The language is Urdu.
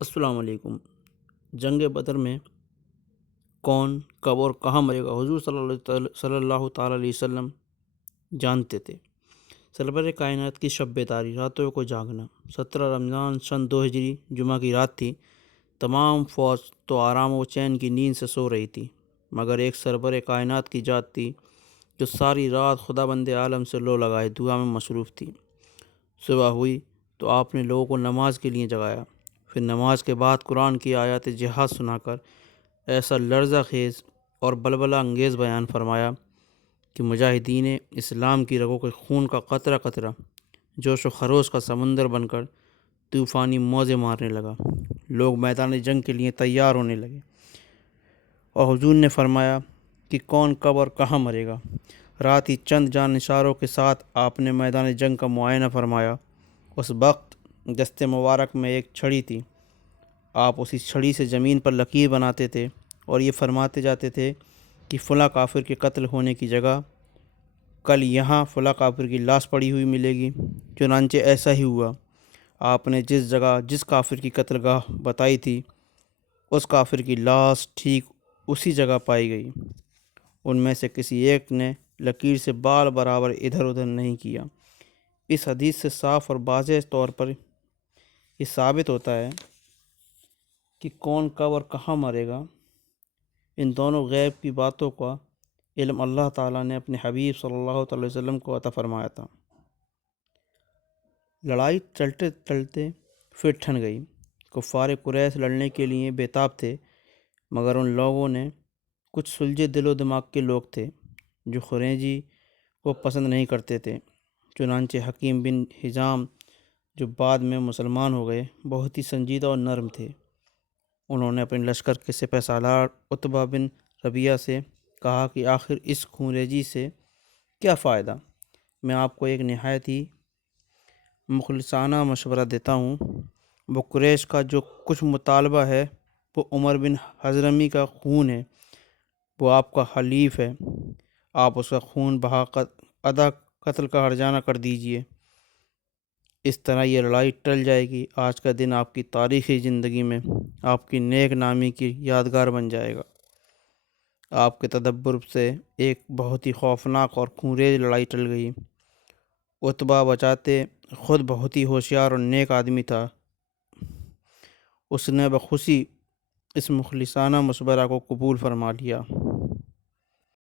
السلام علیکم۔ جنگ بدر میں کون کب اور کہاں مرے گا حضور صلی اللہ تعالیٰ علیہ وسلم جانتے تھے۔ سرور کائنات کی شب بیداری، راتوں کو جاگنا۔ 17 رمضان سن 2 ہجری جمعہ کی رات تھی۔ تمام فوج تو آرام و چین کی نیند سے سو رہی تھی، مگر ایک سرور کائنات کی ذات تھی جو ساری رات خدا بند عالم سے لو لگائے دعا میں مصروف تھی۔ صبح ہوئی تو آپ نے لوگوں کو نماز کے لیے جگایا، پھر نماز کے بعد قرآن کی آیات جہاد سنا کر ایسا لرزہ خیز اور بلبلہ انگیز بیان فرمایا کہ مجاہدین اسلام کی رگوں کے خون کا قطرہ قطرہ جوش و خروش کا سمندر بن کر طوفانی موجیں مارنے لگا۔ لوگ میدان جنگ کے لیے تیار ہونے لگے اور حضور نے فرمایا کہ کون کب اور کہاں مرے گا۔ رات ہی چند جان نثاروں کے ساتھ آپ نے میدان جنگ کا معائنہ فرمایا۔ اس وقت دست مبارک میں ایک چھڑی تھی۔ آپ اسی چھڑی سے زمین پر لکیر بناتے تھے اور یہ فرماتے جاتے تھے کہ فلاں کافر کے قتل ہونے کی جگہ کل یہاں فلاں کافر کی لاش پڑی ہوئی ملے گی۔ چنانچہ ایسا ہی ہوا۔ آپ نے جس جگہ جس کافر کی قتل گاہ بتائی تھی اس کافر کی لاش ٹھیک اسی جگہ پائی گئی۔ ان میں سے کسی ایک نے لکیر سے بال برابر ادھر ادھر نہیں کیا۔ اس حدیث سے صاف اور واضح طور پر یہ ثابت ہوتا ہے کہ کون کب اور کہاں مرے گا، ان دونوں غیب کی باتوں کا علم اللہ تعالیٰ نے اپنے حبیب صلی اللہ علیہ وسلم کو عطا فرمایا تھا۔ لڑائی چلتے چلتے پھر ٹھن گئی۔ کفار قریش لڑنے کے لیے بےتاب تھے، مگر ان لوگوں نے کچھ سلجھے دل و دماغ کے لوگ تھے جو خریجی کو پسند نہیں کرتے تھے۔ چنانچہ حکیم بن حزام جو بعد میں مسلمان ہو گئے بہت ہی سنجیدہ اور نرم تھے۔ انہوں نے اپنے لشکر کے سپہ سالار عتبہ بن ربیعہ سے کہا کہ آخر اس خون ریزی سے کیا فائدہ؟ میں آپ کو ایک نہایت ہی مخلصانہ مشورہ دیتا ہوں۔ وہ قریش کا جو کچھ مطالبہ ہے وہ عمر بن حضرمی کا خون ہے، وہ آپ کا حلیف ہے۔ آپ اس کا خون بہا ادا قتل کا ہرجانہ کر دیجئے، اس طرح یہ لڑائی ٹل جائے گی۔ آج کا دن آپ کی تاریخی زندگی میں آپ کی نیک نامی کی یادگار بن جائے گا۔ آپ کے تدبر سے ایک بہت ہی خوفناک اور خونریز لڑائی ٹل گئی۔ عتبہ بچاتے خود بہت ہی ہوشیار اور نیک آدمی تھا۔ اس نے بخوشی اس مخلصانہ مشورہ کو قبول فرما لیا۔